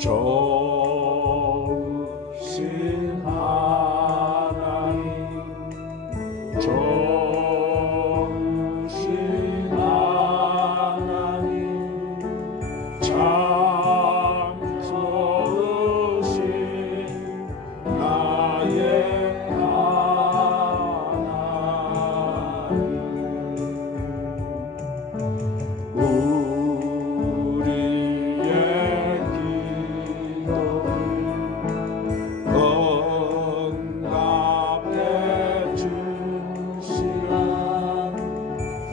좋으신 하나님, 좋으신 하나님, 참 좋으신 나의 하나님. 우리의 기도를 응답해 주시는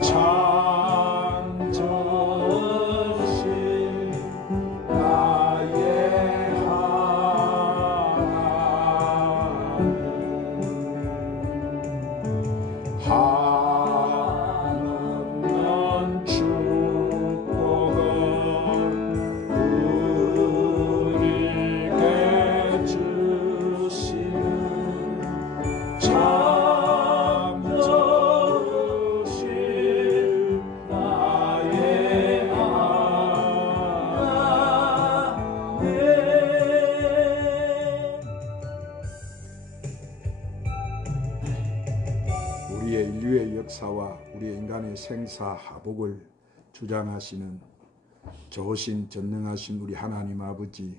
참 좋으신 나의 하나님, 축복을 우리에게 주시는 참 좋으신 나의 하나님. 우리의 인류의 역사와 우리의 인간의 생사하복을 주장하시는 좋으신 전능하신 우리 하나님 아버지,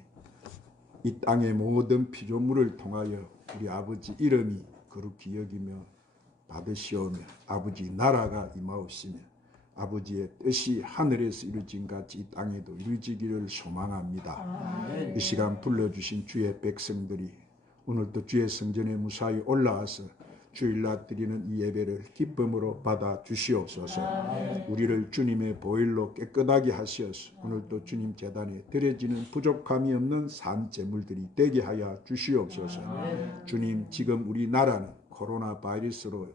이 땅의 모든 피조물을 통하여 우리 아버지 이름이 거룩히 여기며 받으시오며 아버지 나라가 임하옵시며 아버지의 뜻이 하늘에서 이루어진 같이 이 땅에도 이루어지기를 소망합니다. 이 시간 불러주신 주의 백성들이 오늘도 주의 성전에 무사히 올라와서 주일날 드리는 이 예배를 기쁨으로 받아 주시옵소서. 우리를 주님의 보혈로 깨끗하게 하시어서 오늘도 주님 제단에 드려지는 부족함이 없는 산 제물들이 되게 하여 주시옵소서. 주님, 지금 우리나라는 코로나 바이러스로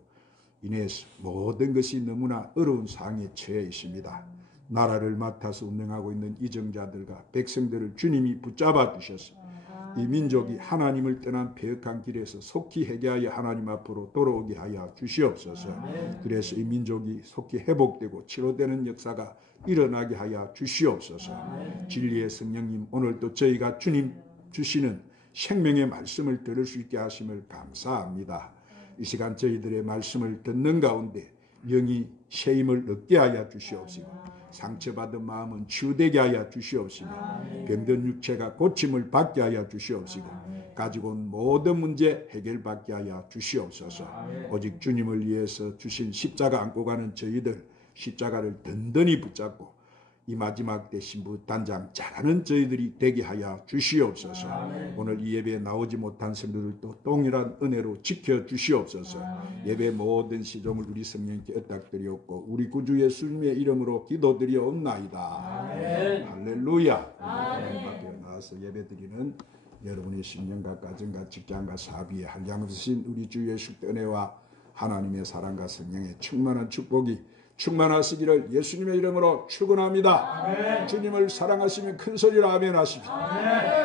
인해서 모든 것이 너무나 어려운 상황에 처해 있습니다. 나라를 맡아서 운영하고 있는 이정자들과 백성들을 주님이 붙잡아 주셔서 이 민족이 하나님을 떠난 배역한 길에서 속히 회개하여 하나님 앞으로 돌아오게 하여 주시옵소서. 그래서 이 민족이 속히 회복되고 치료되는 역사가 일어나게 하여 주시옵소서. 진리의 성령님, 오늘도 저희가 주님 주시는 생명의 말씀을 들을 수 있게 하심을 감사합니다. 이 시간 저희들의 말씀을 듣는 가운데 영이 새 힘을 얻게 하여 주시옵시고 상처받은 마음은 치유되게 하여 주시옵시고 병든 육체가 고침을 받게 하여 주시옵시고 가지고 온 모든 문제 해결받게 하여 주시옵소서. 오직 주님을 위해서 주신 십자가 안고 가는 저희들 십자가를 든든히 붙잡고 이 마지막 때 신부 단장 잘하는 저희들이 되게 하여 주시옵소서. 오늘 이 예배에 나오지 못한 성도들도 동일한 은혜로 지켜주시옵소서. 예배 모든 시종을 우리 성령께 의탁드리옵고 우리 구주 예수님의 이름으로 기도드리옵나이다. 할렐루야. 앞에 나와서 예배드리는 여러분의 심령과 가정과 직장과 사비에 한량없으신 우리 주 예수 은혜와 하나님의 사랑과 성령의 충만한 축복이 충만하시기를 예수님의 이름으로 축원합니다. 아멘. 주님을 사랑하시면 큰 소리로 아멘 하십시오.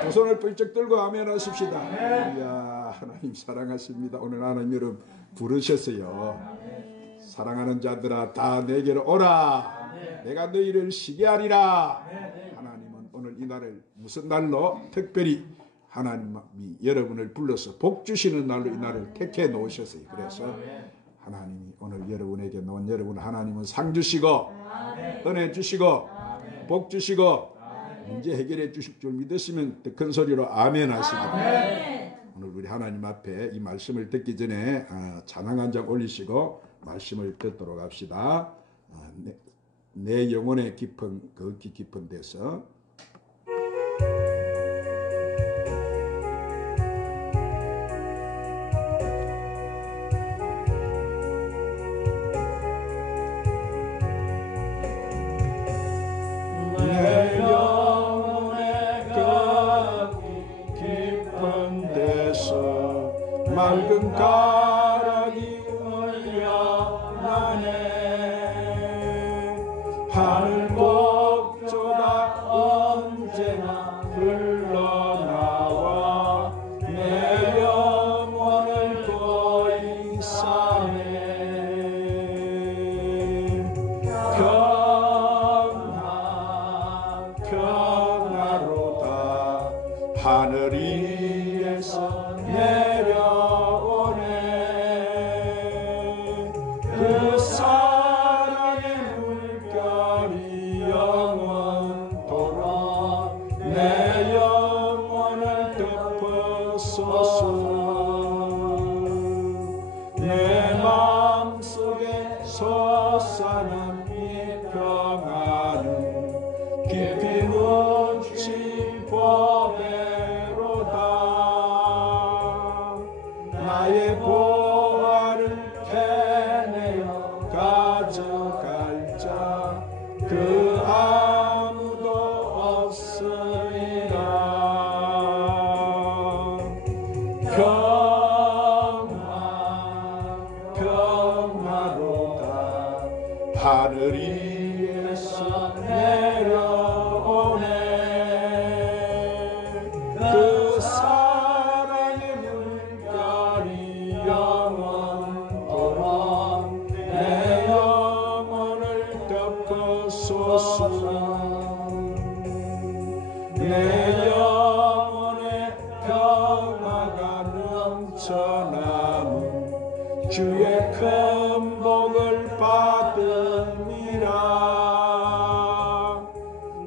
두 손을 펄쩍 들고 아멘 하십시다. 이야, 하나님 사랑하십니다. 오늘 하나님 여러분 부르셨어요. 사랑하는 자들아 다 내게로 오라. 내가 너희를 쉬게 하리라. 하나님은 오늘 이 날을 무슨 날로 특별히 하나님이 여러분을 불러서 복 주시는 날로 이 날을 택해 놓으셨어요. 그래서 하나님이 오늘 여러분에게 놓은 여러분 하나님은 상 주시고 은혜 주시고 복 주시고 문제 해결해 주실 줄 믿으시면 더 큰 소리로 아멘 하시고 오늘 우리 하나님 앞에 이 말씀을 듣기 전에 찬양 한 장 올리시고 말씀을 듣도록 합시다. 내 영혼의 깊은 극히 깊은 데서 맑은 가락이 흘려나네 하늘 곡조가 언제나 하늘 위에서 내려오네. 그 사랑의 물결이 영원토록 내 영혼을 덮어소서. 내 영혼에 평화가 넘쳐나는 주의 큰 복을 받으리라.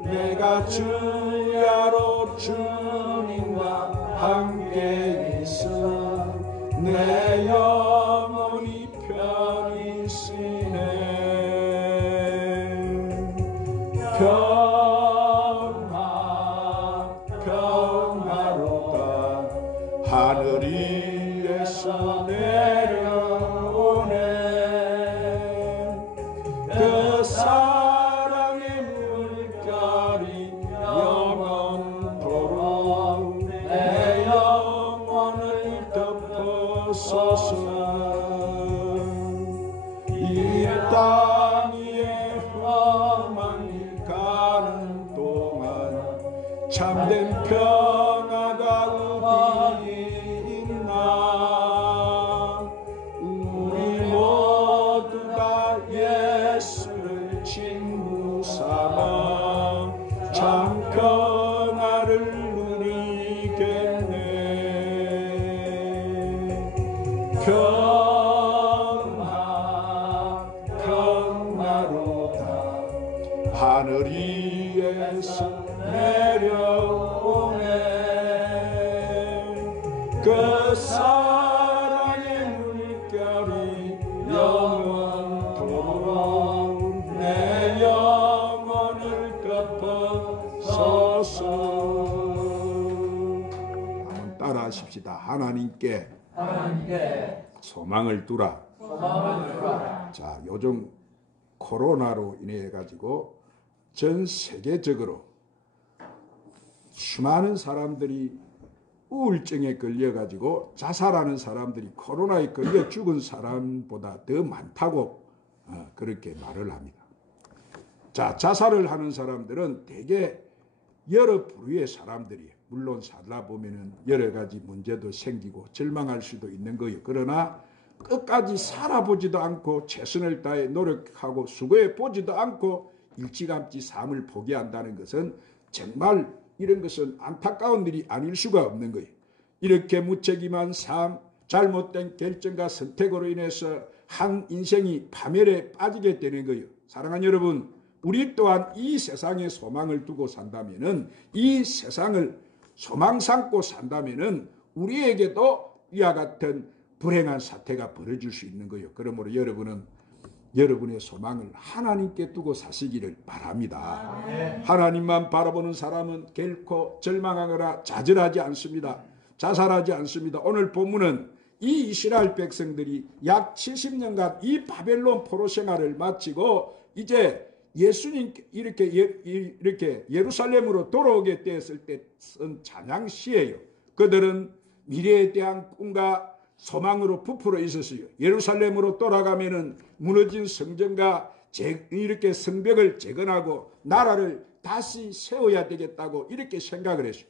내가 주야로 주님과 함께 있어 내 영혼이 편히 쉬네. 평화로다 하늘 위에서 내려오네. 그 사랑의 물결이 영원토록 내 영혼을 덮어소서. 이 땅 위에 험한 길 가는 동안 참된 평화가 어디 있나. 우리 모두 다 예수를 친구 삼아 참 평화를 누리겠네. 평화로다 하늘 위에서 내려오네. 그 사랑의 물결이 영원토록 내 영혼을 덮어소서. 한번 따라하십시다. 하나님께 소망을 두라. 자, 요즘 코로나로 인해 가지고 전 세계적으로 수많은 사람들이 우울증에 걸려가지고 자살하는 사람들이 코로나에 걸려 죽은 사람보다 더 많다고 그렇게 말을 합니다. 자, 자살을 하는 사람들은 대개 여러 부류의 사람들이에요. 물론 살다 보면은 여러 가지 문제도 생기고 절망할 수도 있는 거예요. 그러나 끝까지 살아보지도 않고 최선을 다해 노력하고 수고해 보지도 않고 일찌감치 삶을 포기한다는 것은 정말 이런 것은 안타까운 일이 아닐 수가 없는 거예요. 이렇게 무책임한 삶, 잘못된 결정과 선택으로 인해서 한 인생이 파멸에 빠지게 되는 거예요. 사랑하는 여러분, 우리 또한 이 세상에 소망을 두고 산다면은, 이 세상을 소망 삼고 산다면은 우리에게도 이와 같은 불행한 사태가 벌어질 수 있는 거예요. 그러므로 여러분은 여러분의 소망을 하나님께 두고 사시기를 바랍니다. 하나님만 바라보는 사람은 결코 절망하거나 좌절하지 않습니다. 자살하지 않습니다. 오늘 본문은 이 이스라엘 백성들이 약 70년간 이 바벨론 포로 생활을 마치고 이제 예수님 이렇게 예루살렘으로 돌아오게 되었을 때 쓴 찬양시예요. 그들은 미래에 대한 꿈과 소망으로 부풀어 있었어요. 예루살렘으로 돌아가면은 무너진 성전과 이렇게 성벽을 재건하고 나라를 다시 세워야 되겠다고 이렇게 생각을 했어요.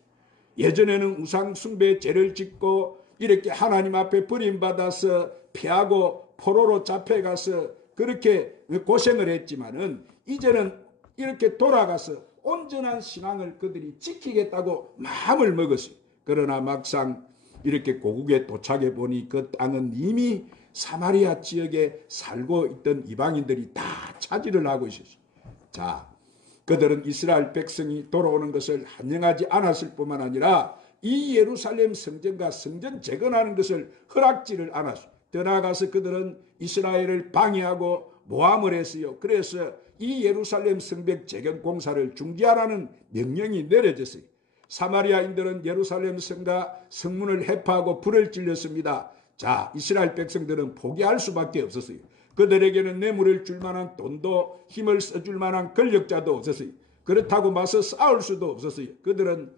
예전에는 우상 숭배 죄를 짓고 이렇게 하나님 앞에 버림받아서 피하고 포로로 잡혀가서 그렇게 고생을 했지만은 이제는 이렇게 돌아가서 온전한 신앙을 그들이 지키겠다고 마음을 먹었어요. 그러나 막상 이렇게 고국에 도착해 보니 그 땅은 이미 사마리아 지역에 살고 있던 이방인들이 다 차지를 하고 있었어요. 자, 그들은 이스라엘 백성이 돌아오는 것을 환영하지 않았을 뿐만 아니라 이 예루살렘 성전과 성전 재건하는 것을 허락지를 않았어요. 더 나아가서 그들은 이스라엘을 방해하고 모함을 했어요. 그래서 이 예루살렘 성벽 재건 공사를 중지하라는 명령이 내려졌어요. 사마리아인들은 예루살렘 성과 성문을 해파하고 불을 질렀습니다. 자, 이스라엘 백성들은 포기할 수밖에 없었어요. 그들에게는 뇌물을 줄 만한 돈도 힘을 써줄 만한 권력자도 없었어요. 그렇다고 맞서 싸울 수도 없었어요. 그들은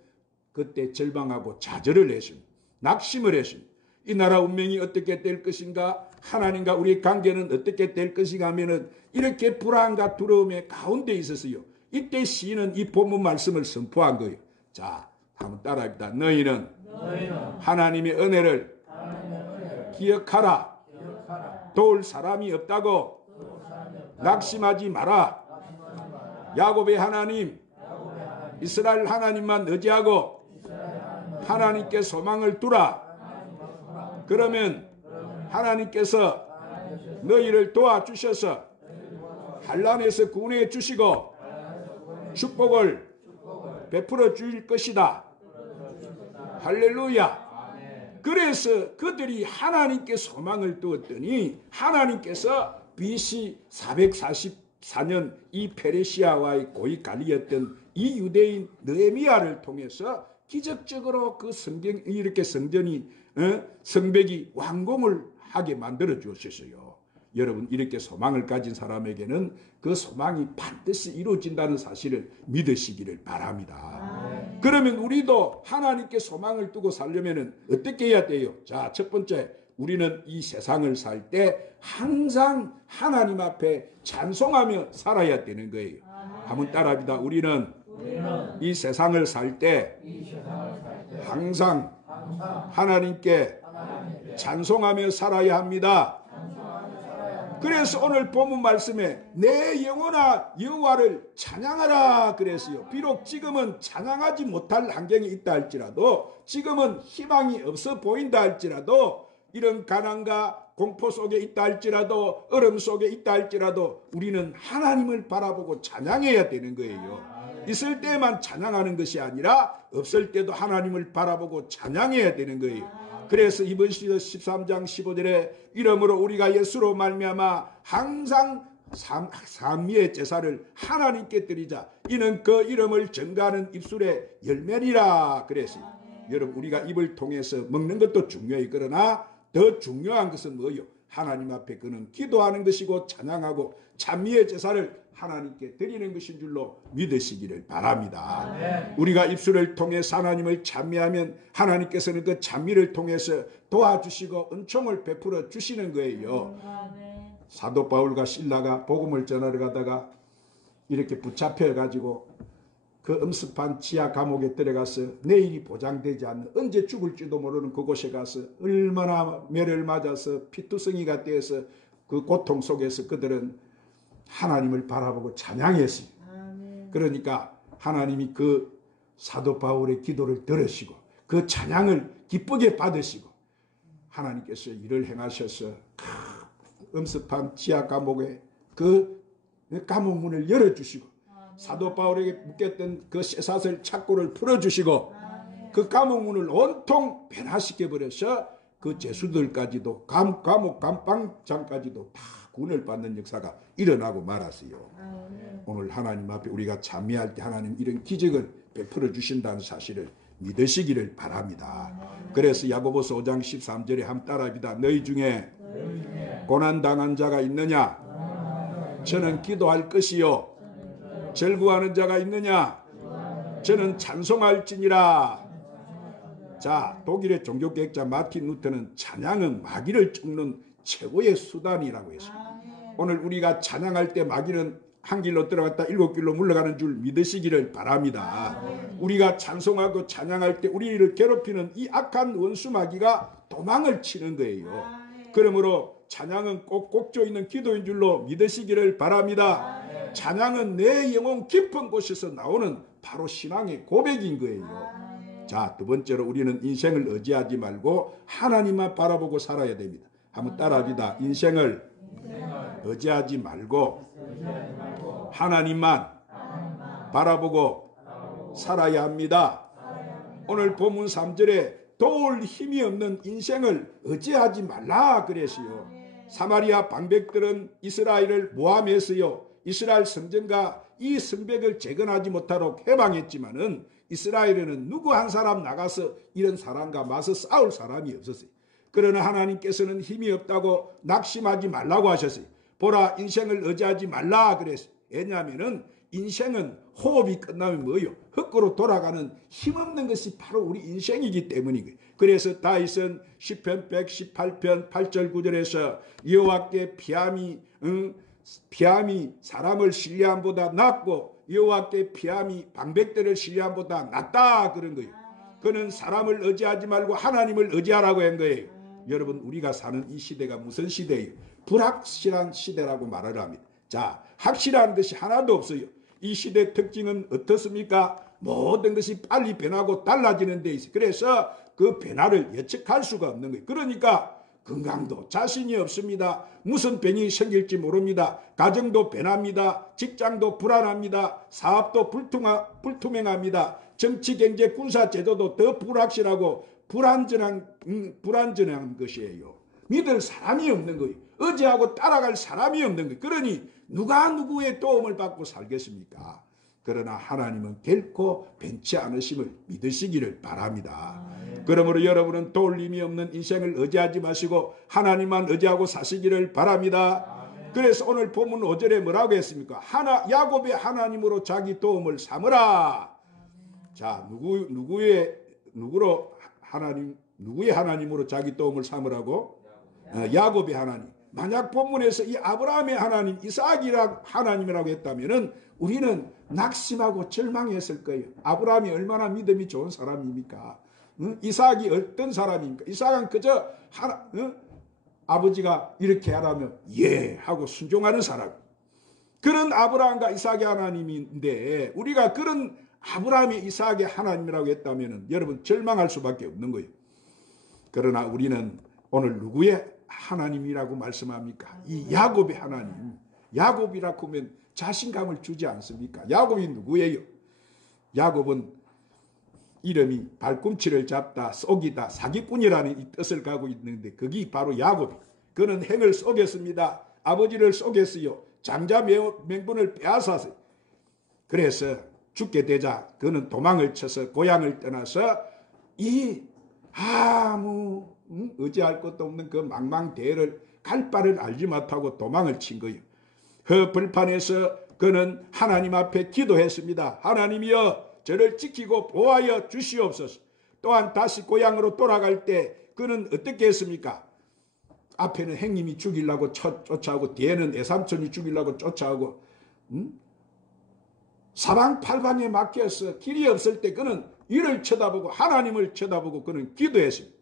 그때 절망하고 좌절을 했습니다. 낙심을 했습니다. 이 나라 운명이 어떻게 될 것인가, 하나님과 우리의 관계는 어떻게 될 것인가 하면은 이렇게 불안과 두려움의 가운데 있었어요. 이때 시인은 이 본문 말씀을 선포한 거예요. 자, 한번 따라합니다. 너희는 하나님의 은혜를 기억하라. 도울 사람이 없다고 낙심하지 마라. 야곱의 하나님, 이스라엘 하나님만 의지하고 하나님께 소망을 두라. 그러면 하나님께서 너희를 도와주셔서 환난에서 구원해 주시고 축복을 베풀어 줄 것이다. 할렐루야. 그래서 그들이 하나님께 소망을 두었더니 하나님께서 BC 444년 이 페르시아와의 고위 관리였던 이 유대인 느헤미야를 통해서 기적적으로 그 성경, 이렇게 성벽이 완공을 하게 만들어 주셨어요. 여러분, 이렇게 소망을 가진 사람에게는 그 소망이 반드시 이루어진다는 사실을 믿으시기를 바랍니다. 그러면 우리도 하나님께 소망을 두고 살려면 어떻게 해야 돼요? 자, 첫 번째, 우리는 이 세상을 살 때 항상 하나님 앞에 찬송하며 살아야 되는 거예요. 한번 따라합니다. 우리는 이 세상을 살 때 항상 하나님께 찬송하며 살아야 합니다. 그래서 오늘 본문 말씀에 내 영혼아 여호와를 찬양하라 그랬어요. 비록 지금은 찬양하지 못할 환경이 있다 할지라도, 지금은 희망이 없어 보인다 할지라도, 이런 가난과 공포 속에 있다 할지라도, 얼음 속에 있다 할지라도 우리는 하나님을 바라보고 찬양해야 되는 거예요. 있을 때만 찬양하는 것이 아니라 없을 때도 하나님을 바라보고 찬양해야 되는 거예요. 그래서 이번 시도 13장 15절에 이러므로 우리가 예수로 말미암아 항상 삼위의 제사를 하나님께 드리자. 이는 그 이름을 전가하는 입술의 열매니라 그랬어요. 여러분, 우리가 입을 통해서 먹는 것도 중요해요. 그러나 더 중요한 것은 뭐예요? 하나님 앞에 그는 기도하는 것이고 찬양하고 찬미의 제사를 하나님께 드리는 것인 줄로 믿으시기를 바랍니다. 우리가 입술을 통해서 하나님을 찬미하면 하나님께서는 그 찬미를 통해서 도와주시고 은총을 베풀어 주시는 거예요. 사도 바울과 실라가 복음을 전하러 가다가 이렇게 붙잡혀가지고 그 엄습한 지하 감옥에 들어가서 내일이 보장되지 않는, 언제 죽을지도 모르는 그곳에 가서 얼마나 매를 맞아서 피투성이가 되어서 그 고통 속에서 그들은 하나님을 바라보고 찬양했어요. 그러니까 하나님이 그 사도 바울의 기도를 들으시고 그 찬양을 기쁘게 받으시고 하나님께서 일을 행하셔서 엄습한 지하 감옥에 그 감옥 문을 열어주시고 사도 바울에게 묶였던 그 쇠사슬 착고를 풀어주시고 그 감옥 문을 온통 변화시켜버려서 그 죄수들까지도 감옥 감방장까지도 다 구원을 받는 역사가 일어나고 말았어요. 오늘 하나님 앞에 우리가 찬미할 때 하나님 이런 기적을 베풀어 주신다는 사실을 믿으시기를 바랍니다. 그래서 야고보서 5장 13절에 한번 따라합니다. 너희 중에 고난당한 자가 있느냐? 저는 기도할 것이요. 절구하는 자가 있느냐? 저는 찬송할지니라. 자, 독일의 종교개혁자 마틴 루터는 찬양은 마귀를 쫓는 최고의 수단이라고 했습니다. 오늘 우리가 찬양할 때 마귀는 한 길로 들어갔다 7길로 물러가는 줄 믿으시기를 바랍니다. 우리가 찬송하고 찬양할 때 우리를 괴롭히는 이 악한 원수 마귀가 도망을 치는 거예요. 그러므로 찬양은 꼭 곡조 있는 기도인 줄로 믿으시기를 바랍니다. 찬양은 내 영혼 깊은 곳에서 나오는 바로 신앙의 고백인 거예요. 자, 두 번째로 우리는 인생을 의지하지 말고 하나님만 바라보고 살아야 됩니다. 한번 따라합니다. 인생을 의지하지 말고 하나님만 바라보고 살아야 합니다. 오늘 본문 3절에 도울 힘이 없는 인생을 의지하지 말라 그랬어요. 사마리아 방백들은 이스라엘을 모함했어요. 이스라엘 성전과 이 성벽을 재건하지 못하도록 해방했지만은 이스라엘에는 누구 한 사람 나가서 이런 사람과 맞서 싸울 사람이 없었어요. 그러나 하나님께서는 힘이 없다고 낙심하지 말라고 하셨어요. 보라, 인생을 의지하지 말라 그랬어요. 왜냐하면은 인생은 호흡이 끝나면 뭐예요? 흙으로 돌아가는 힘없는 것이 바로 우리 인생이기 때문이고요. 그래서 다윗은 시편 118편 8절 9절에서 여호와께 피함이 사람을 신뢰함보다 낫고 여호와께 피함이 방백들을 신뢰함보다 낫다 그런 거예요. 그는 사람을 의지하지 말고 하나님을 의지하라고 한 거예요. 여러분, 우리가 사는 이 시대가 무슨 시대예요? 불확실한 시대라고 말을 합니다. 자, 확실한 것이 하나도 없어요. 이 시대의 특징은 어떻습니까? 모든 것이 빨리 변하고 달라지는 데 있어요. 그래서 그 변화를 예측할 수가 없는 거예요. 그러니까 건강도 자신이 없습니다. 무슨 병이 생길지 모릅니다. 가정도 변합니다. 직장도 불안합니다. 사업도 불투명합니다. 정치, 경제, 군사 제도도 더 불확실하고 불안전한 것이에요. 믿을 사람이 없는 거예요. 의지하고 따라갈 사람이 없는 거예요. 그러니 누가 누구의 도움을 받고 살겠습니까? 그러나 하나님은 결코 변치 않으심을 믿으시기를 바랍니다. 그러므로 여러분은 돌림이 없는 인생을 의지하지 마시고 하나님만 의지하고 사시기를 바랍니다. 그래서 오늘 본문 5절에 뭐라고 했습니까? 야곱의 하나님으로 자기 도움을 삼으라. 자, 누구의 하나님으로 자기 도움을 삼으라고? 야곱의 하나님. 만약 본문에서 이 아브라함의 하나님, 이삭이라 하나님이라고 했다면은 우리는 낙심하고 절망했을 거예요. 아브라함이 얼마나 믿음이 좋은 사람입니까? 이삭이 어떤 사람입니까? 이삭은 그저 아버지가 이렇게 하라면 예 하고 순종하는 사람. 그런 아브라함과 이삭의 하나님인데 우리가 그런 아브라함이 이삭의 하나님이라고 했다면은 여러분 절망할 수밖에 없는 거예요. 그러나 우리는 오늘 누구의 하나님이라고 말씀합니까? 이 야곱의 하나님. 야곱이라고 하면 자신감을 주지 않습니까? 야곱이 누구예요? 야곱은 이름이 발꿈치를 잡다, 속이다, 사기꾼이라는 이 뜻을 가지고 있는데 그게 바로 야곱이. 그는 행을 속였습니다. 아버지를 속였어요. 장자 명분을 빼앗았어요. 그래서 죽게 되자 그는 도망을 쳐서 고향을 떠나서 이 아무 의지할 것도 없는 그 망망대해를 갈 바를 알지 못하고 도망을 친 거예요. 그 벌판에서 그는 하나님 앞에 기도했습니다. 하나님이여 저를 지키고 보호하여 주시옵소서. 또한 다시 고향으로 돌아갈 때 그는 어떻게 했습니까? 앞에는 형님이 죽이려고 쫓아오고 뒤에는 애삼촌이 죽이려고 쫓아오고 사방팔방에 막혀서 길이 없을 때 그는 이를 쳐다보고 하나님을 쳐다보고 그는 기도했습니다.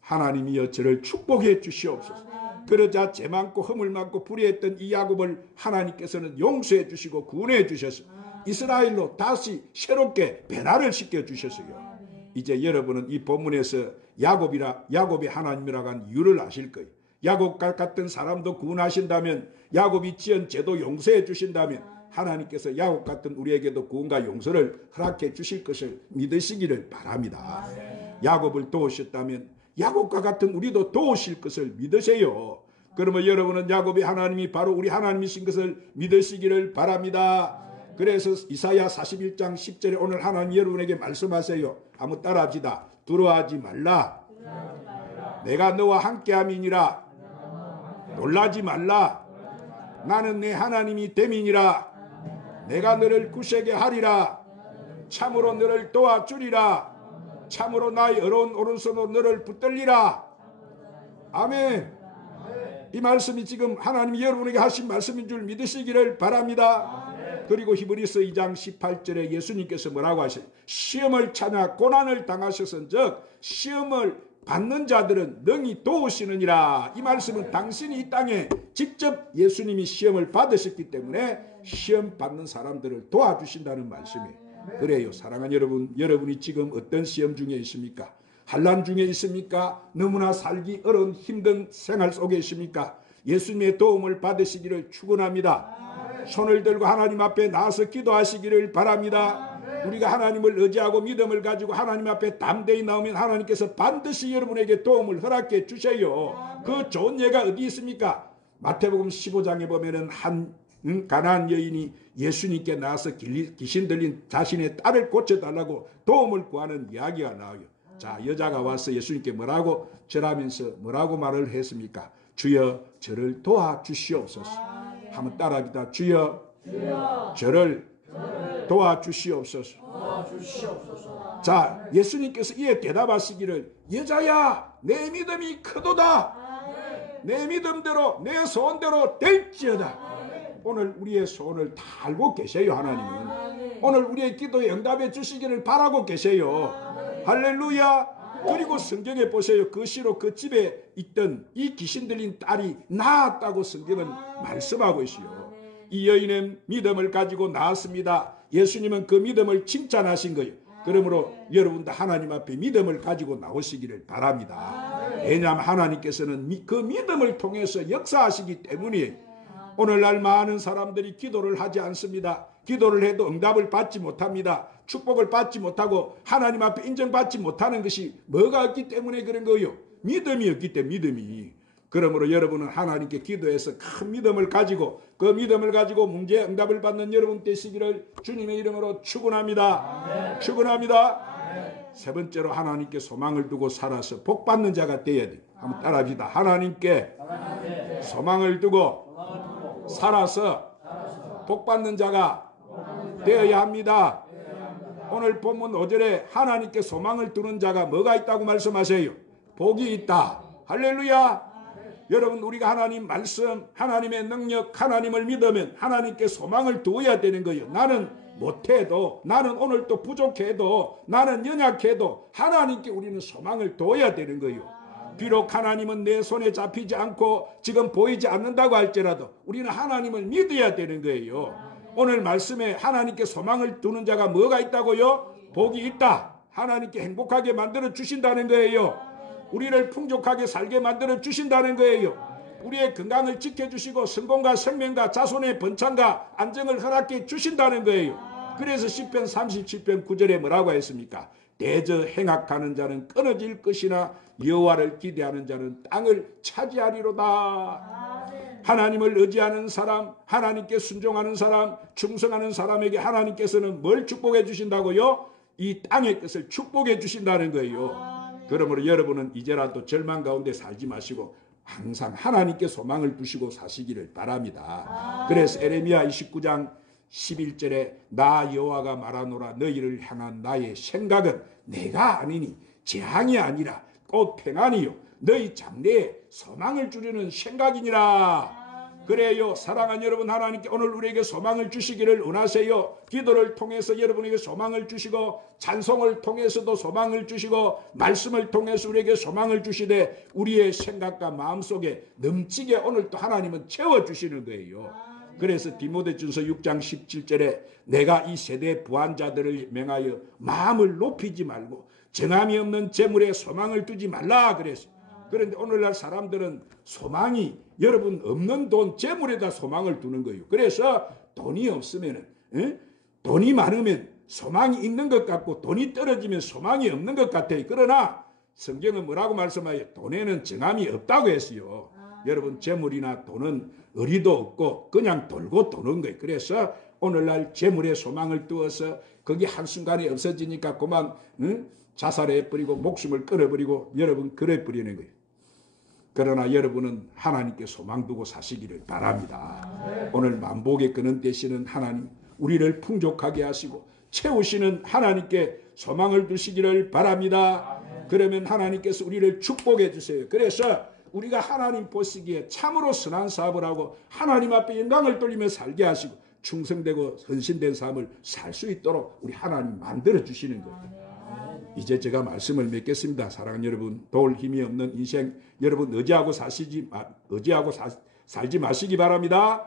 하나님이여 저를 축복해 주시옵소서. 그러자 죄 많고 허물 많고 불의했던 이 야곱을 하나님께서는 용서해 주시고 구원해 주셔서 이스라엘로 다시 새롭게 변화를 시켜 주셨어요. 이제 여러분은 이 본문에서 야곱의 하나님이라고 한 이유를 아실 거예요. 야곱 같은 사람도 구원하신다면, 야곱이 지은 죄도 용서해 주신다면 하나님께서 야곱 같은 우리에게도 구원과 용서를 허락해 주실 것을 믿으시기를 바랍니다. 야곱을 도우셨다면 야곱과 같은 우리도 도우실 것을 믿으세요. 그러면 여러분은 야곱의 하나님이 바로 우리 하나님이신 것을 믿으시기를 바랍니다. 그래서 이사야 41장 10절에 오늘 하나님 여러분에게 말씀하세요. 한번 따라합시다. 두려워하지 말라. 내가 너와 함께함이니라. 놀라지 말라. 나는 내 하나님이 됨이니라. 내가 너를 굳세게 하리라. 참으로 너를 도와주리라. 참으로 나의 어려운 오른손으로 너를 붙들리라. 아멘. 이 말씀이 지금 하나님이 여러분에게 하신 말씀인 줄 믿으시기를 바랍니다. 그리고 히브리서 2장 18절에 예수님께서 뭐라고 하셨어요? 시험을 찾아 고난을 당하셨은즉 시험을 받는 자들은 능히 도우시느니라. 이 말씀은 당신이 이 땅에 직접 예수님이 시험을 받으셨기 때문에 시험 받는 사람들을 도와주신다는 말씀이에요. 그래요. 사랑하는 여러분, 여러분이 지금 어떤 시험 중에 있습니까? 환난 중에 있습니까? 너무나 살기 어려운 힘든 생활 속에 있습니까? 예수님의 도움을 받으시기를 축원합니다. 손을 들고 하나님 앞에 나와서 기도하시기를 바랍니다. 우리가 하나님을 의지하고 믿음을 가지고 하나님 앞에 담대히 나오면 하나님께서 반드시 여러분에게 도움을 허락해 주셔요. 그 좋은 예가 어디 있습니까? 마태복음 15장에 보면은 한 가나안 여인이 예수님께 나와서 귀신 들린 자신의 딸을 고쳐달라고 도움을 구하는 이야기가 나와요. 자, 여자가 와서 예수님께 뭐라고 절하면서 뭐라고 말을 했습니까? 주여 저를 도와주시옵소서. 한번 따라합니다. 주여 저를 도와주시옵소서. 자, 예수님께서 이에 대답하시기를 여자야 내 믿음이 크도다. 내 믿음대로 내 소원대로 될지어다. 오늘 우리의 소원을 다 알고 계세요. 하나님은 오늘 우리의 기도에 응답해 주시기를 바라고 계세요. 할렐루야. 그리고 성경에 보세요. 그 시로 그 집에 있던 이 귀신 들린 딸이 나았다고 성경은 말씀하고 있어요. 이 여인은 믿음을 가지고 나았습니다. 예수님은 그 믿음을 칭찬하신 거예요. 그러므로 여러분도 하나님 앞에 믿음을 가지고 나오시기를 바랍니다. 왜냐하면 하나님께서는 그 믿음을 통해서 역사하시기 때문이에요. 오늘날 많은 사람들이 기도를 하지 않습니다. 기도를 해도 응답을 받지 못합니다. 축복을 받지 못하고 하나님 앞에 인정받지 못하는 것이 뭐가 없기 때문에 그런 거예요. 믿음이 없기 때문에 믿음이. 그러므로 여러분은 하나님께 기도해서 큰 믿음을 가지고 그 믿음을 가지고 문제의 응답을 받는 여러분 되시기를 주님의 이름으로 축원합니다. 축원합니다. 세 번째로 하나님께 소망을 두고 살아서 복 받는 자가 되어야 돼요. 한번 따라합시다. 하나님께 소망을 두고 살아서 복 받는 자가 되어야 합니다. 오늘 본문 5절에 하나님께 소망을 두는 자가 뭐가 있다고 말씀하세요? 복이 있다. 할렐루야. 여러분 우리가 하나님 말씀, 하나님의 능력, 하나님을 믿으면 하나님께 소망을 두어야 되는 거예요. 나는 못해도, 나는 오늘 또 부족해도, 나는 연약해도 하나님께 우리는 소망을 두어야 되는 거예요. 비록 하나님은 내 손에 잡히지 않고 지금 보이지 않는다고 할지라도 우리는 하나님을 믿어야 되는 거예요. 오늘 말씀에 하나님께 소망을 두는 자가 뭐가 있다고요? 복이 있다. 하나님께 행복하게 만들어 주신다는 거예요. 우리를 풍족하게 살게 만들어 주신다는 거예요. 우리의 건강을 지켜주시고 성공과 생명과 자손의 번창과 안정을 허락해 주신다는 거예요. 그래서 시편 37편 9절에 뭐라고 했습니까? 대저 행악하는 자는 끊어질 것이나 여호와를 기대하는 자는 땅을 차지하리로다. 하나님을 의지하는 사람, 하나님께 순종하는 사람, 충성하는 사람에게 하나님께서는 뭘 축복해 주신다고요? 이 땅의 것을 축복해 주신다는 거예요. 그러므로 여러분은 이제라도 절망 가운데 살지 마시고 항상 하나님께 소망을 두시고 사시기를 바랍니다. 그래서 에레미야 29장 11절에 나 여호와가 말하노라 너희를 향한 나의 생각은 내가 아니니 재앙이 아니라 곧 평안이요 너희 장래에 소망을 주려는 생각이니라. 그래요. 사랑하는 여러분, 하나님께 오늘 우리에게 소망을 주시기를 원하세요. 기도를 통해서 여러분에게 소망을 주시고 찬송을 통해서도 소망을 주시고 말씀을 통해서 우리에게 소망을 주시되 우리의 생각과 마음속에 넘치게 오늘 또 하나님은 채워주시는 거예요. 그래서 디모데전서 6장 17절에 내가 이 세대 부한자들을 명하여 마음을 높이지 말고 정함이 없는 재물에 소망을 두지 말라 그랬어요. 그런데 오늘날 사람들은 소망이 여러분 없는 돈, 재물에다 소망을 두는 거예요. 그래서 돈이 없으면, 돈이 많으면 소망이 있는 것 같고 돈이 떨어지면 소망이 없는 것 같아요. 그러나 성경은 뭐라고 말씀하여 돈에는 정함이 없다고 했어요. 여러분 재물이나 돈은 의리도 없고 그냥 돌고 도는 거예요. 그래서 오늘날 재물에 소망을 두어서 거기 한순간에 없어지니까 그만 자살해버리고 목숨을 끊어버리고 여러분 그래버리는 거예요. 그러나 여러분은 하나님께 소망 두고 사시기를 바랍니다. 오늘 만복의 근원 되시는 하나님, 우리를 풍족하게 하시고 채우시는 하나님께 소망을 두시기를 바랍니다. 그러면 하나님께서 우리를 축복해 주세요. 그래서 우리가 하나님 보시기에 참으로 선한 사업을 하고 하나님 앞에 영광을 돌리며 살게 하시고 충성되고 헌신된 삶을 살 수 있도록 우리 하나님 만들어 주시는 거예요. 이제 제가 말씀을 맺겠습니다. 사랑하는 여러분, 도울 힘이 없는 인생 여러분 의지하고 살지 마시기 바랍니다.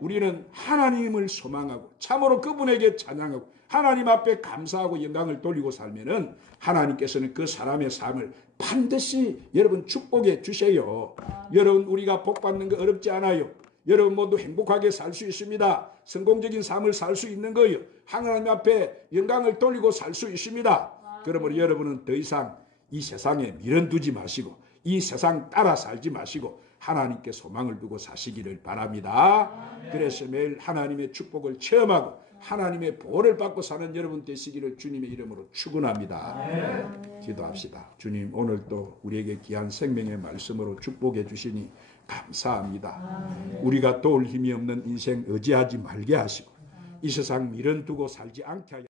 우리는 하나님을 소망하고 참으로 그분에게 찬양하고 하나님 앞에 감사하고 영광을 돌리고 살면은 하나님께서는 그 사람의 삶을 반드시 여러분 축복해 주세요. 여러분 우리가 복 받는 거 어렵지 않아요. 여러분 모두 행복하게 살 수 있습니다. 성공적인 삶을 살 수 있는 거예요. 하나님 앞에 영광을 돌리고 살 수 있습니다. 그러므로 여러분은 더 이상 이 세상에 미련 두지 마시고 이 세상 따라 살지 마시고 하나님께 소망을 두고 사시기를 바랍니다. 그래서 매일 하나님의 축복을 체험하고 하나님의 보호를 받고 사는 여러분 되시기를 주님의 이름으로 축원합니다. 기도합시다. 주님, 오늘도 우리에게 귀한 생명의 말씀으로 축복해 주시니 감사합니다. 우리가 도울 힘이 없는 인생 의지하지 말게 하시고 이 세상 미련 두고 살지 않게 하여